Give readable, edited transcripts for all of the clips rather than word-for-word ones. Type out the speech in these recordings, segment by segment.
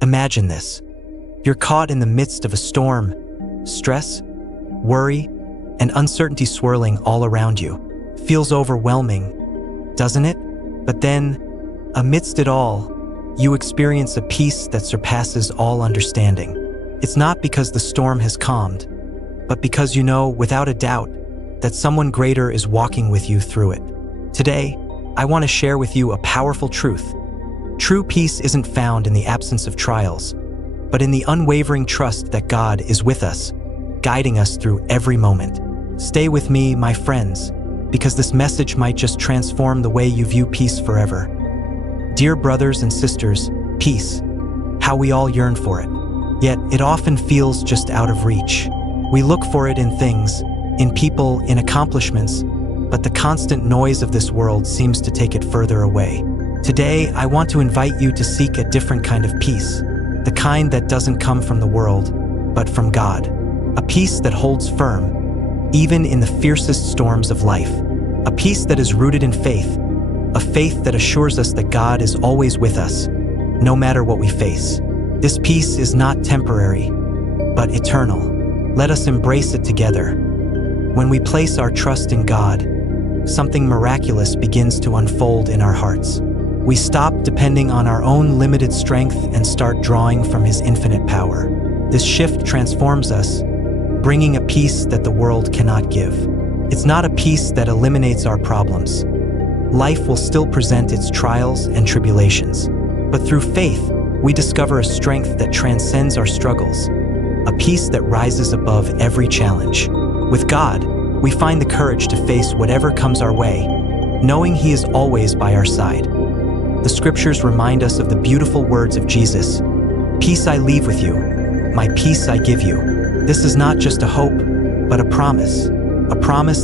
Imagine this. You're caught in the midst of a storm, stress, worry, and uncertainty swirling all around you. Feels overwhelming, doesn't it? But then, amidst it all, you experience a peace that surpasses all understanding. It's not because the storm has calmed, but because you know, without a doubt, that someone greater is walking with you through it. Today, I want to share with you a powerful truth. True peace isn't found in the absence of trials, but in the unwavering trust that God is with us, guiding us through every moment. Stay with me, my friends, because this message might just transform the way you view peace forever. Dear brothers and sisters, peace, how we all yearn for it. Yet it often feels just out of reach. We look for it in things, in people, in accomplishments, but the constant noise of this world seems to take it further away. Today, I want to invite you to seek a different kind of peace, the kind that doesn't come from the world, but from God. A peace that holds firm, even in the fiercest storms of life. A peace that is rooted in faith, a faith that assures us that God is always with us, no matter what we face. This peace is not temporary, but eternal. Let us embrace it together. When we place our trust in God, something miraculous begins to unfold in our hearts. We stop depending on our own limited strength and start drawing from His infinite power. This shift transforms us, bringing a peace that the world cannot give. It's not a peace that eliminates our problems. Life will still present its trials and tribulations. But through faith, we discover a strength that transcends our struggles, a peace that rises above every challenge. With God, we find the courage to face whatever comes our way, knowing He is always by our side. The scriptures remind us of the beautiful words of Jesus, "Peace I leave with you, my peace I give you." This is not just a hope, but a promise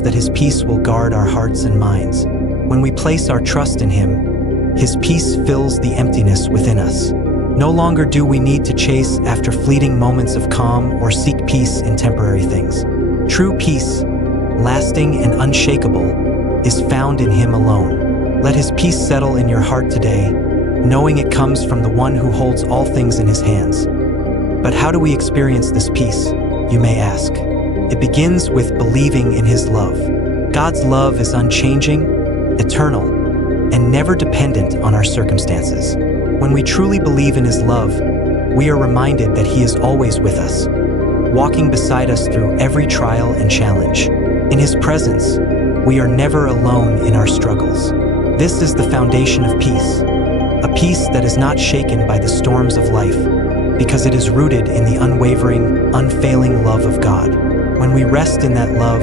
that His peace will guard our hearts and minds. When we place our trust in Him, His peace fills the emptiness within us. No longer do we need to chase after fleeting moments of calm or seek peace in temporary things. True peace, lasting and unshakable, is found in Him alone. Let His peace settle in your heart today, knowing it comes from the One who holds all things in His hands. But how do we experience this peace, you may ask? It begins with believing in His love. God's love is unchanging, eternal, and never dependent on our circumstances. When we truly believe in His love, we are reminded that He is always with us, walking beside us through every trial and challenge. In His presence, we are never alone in our struggles. This is the foundation of peace, a peace that is not shaken by the storms of life, because it is rooted in the unwavering, unfailing love of God. When we rest in that love,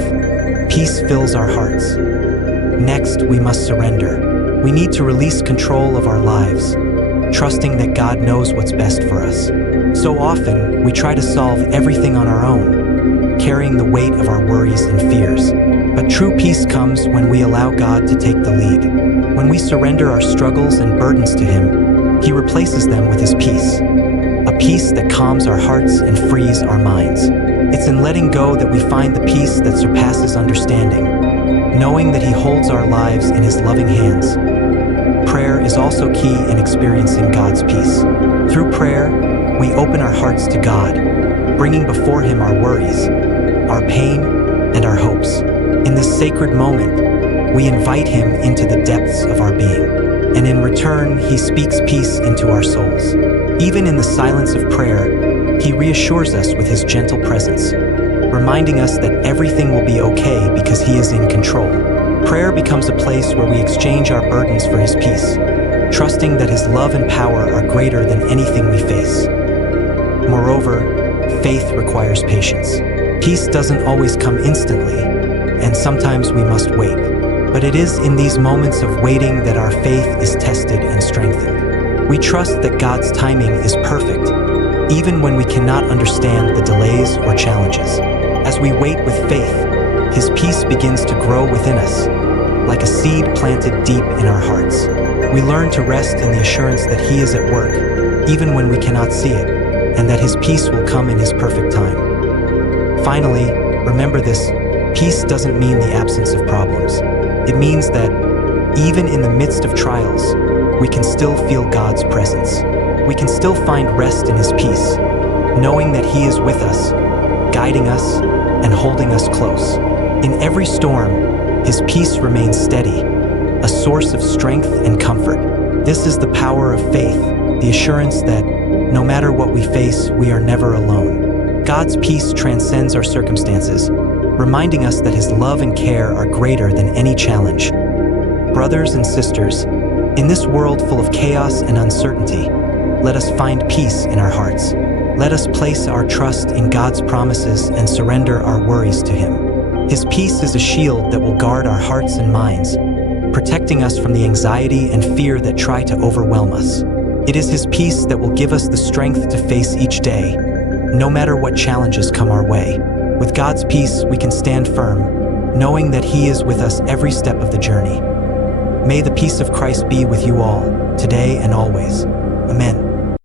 peace fills our hearts. Next, we must surrender. We need to release control of our lives, trusting that God knows what's best for us. So often, we try to solve everything on our own, carrying the weight of our worries and fears. But true peace comes when we allow God to take the lead. When we surrender our struggles and burdens to Him, He replaces them with His peace, a peace that calms our hearts and frees our minds. It's in letting go that we find the peace that surpasses understanding, knowing that He holds our lives in His loving hands. Prayer is also key in experiencing God's peace. Through prayer, we open our hearts to God, bringing before Him our worries, our pain, and our hopes. In this sacred moment, we invite Him into the depths of our being, and in return, He speaks peace into our souls. Even in the silence of prayer, He reassures us with His gentle presence, reminding us that everything will be okay because He is in control. Prayer becomes a place where we exchange our burdens for His peace, trusting that His love and power are greater than anything we face. Moreover, faith requires patience. Peace doesn't always come instantly, and sometimes we must wait. But it is in these moments of waiting that our faith is tested and strengthened. We trust that God's timing is perfect, even when we cannot understand the delays or challenges. As we wait with faith, His peace begins to grow within us, like a seed planted deep in our hearts. We learn to rest in the assurance that He is at work, even when we cannot see it, and that His peace will come in His perfect time. Finally, remember this: peace doesn't mean the absence of problems. It means that, even in the midst of trials, we can still feel God's presence. we can still find rest in His peace, knowing that He is with us, guiding us, and holding us close. In every storm, His peace remains steady, a source of strength and comfort. This is the power of faith, the assurance that no matter what we face, we are never alone. God's peace transcends our circumstances, reminding us that His love and care are greater than any challenge. Brothers and sisters, in this world full of chaos and uncertainty, let us find peace in our hearts. Let us place our trust in God's promises and surrender our worries to Him. His peace is a shield that will guard our hearts and minds, protecting us from the anxiety and fear that try to overwhelm us. It is His peace that will give us the strength to face each day, no matter what challenges come our way. With God's peace, we can stand firm, knowing that He is with us every step of the journey. May the peace of Christ be with you all, today and always. Amen.